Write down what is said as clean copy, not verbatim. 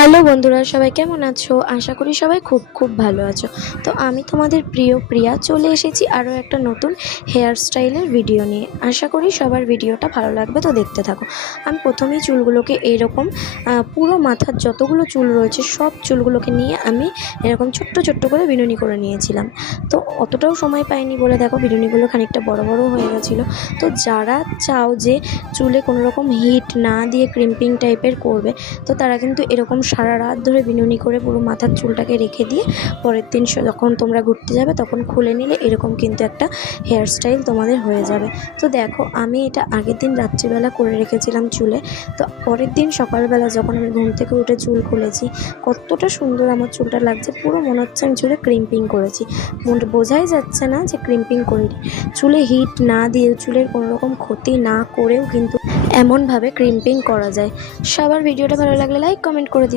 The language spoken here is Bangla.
হ্যালো বন্ধুরা, সবাই কেমন আছো? আশা করি সবাই খুব খুব ভালো আছো। তো আমি তোমাদের প্রিয় প্রিয়া চলে এসেছি আরও একটা নতুন হেয়ার স্টাইলের ভিডিও নিয়ে। আশা করি সবার ভিডিওটা ভালো লাগবে, তো দেখতে থাকো। আমি প্রথমেই চুলগুলোকে এইরকম পুরো মাথার যতগুলো চুল রয়েছে সব চুলগুলোকে নিয়ে আমি এরকম ছোট্ট ছোট্ট করে বিনুনি করে নিয়েছিলাম। তো অতটাও সময় পাইনি বলে দেখো বিনুনিগুলো খানিকটা বড় বড় হয়ে গেছিলো। তো যারা চাও যে চুলে কোনো রকম হিট না দিয়ে ক্রিম্পিং টাইপের করবে, তো তারা কিন্তু এরকম সারা রাত ধরে বিনুনি করে পুরো মাথার চুলটাকে রেখে দিয়ে পরের দিন যখন তোমরা ঘুরতে যাবে তখন খুলে নিলে এরকম কিন্তু একটা হেয়ার স্টাইল তোমাদের হয়ে যাবে। তো দেখো আমি এটা আগের দিন রাত্রিবেলা করে রেখেছিলাম চুলে। তো পরের দিন সকালবেলা যখন আমি ঘুম থেকে উঠে চুল খুলেছি, কতটা সুন্দর আমার চুলটা লাগছে, পুরো মনে হচ্ছে আমি চুলে ক্রিম্পিং করেছি। বোঝাই যাচ্ছে না যে ক্রিম্পিং করিনি। চুলে হিট না দিয়ে, চুলের কোনো রকম ক্ষতি না করেও কিন্তু এমনভাবে ক্রিম্পিং করা যায়। সবার ভিডিওটা ভালো লাগলে লাইক কমেন্ট করে দিও।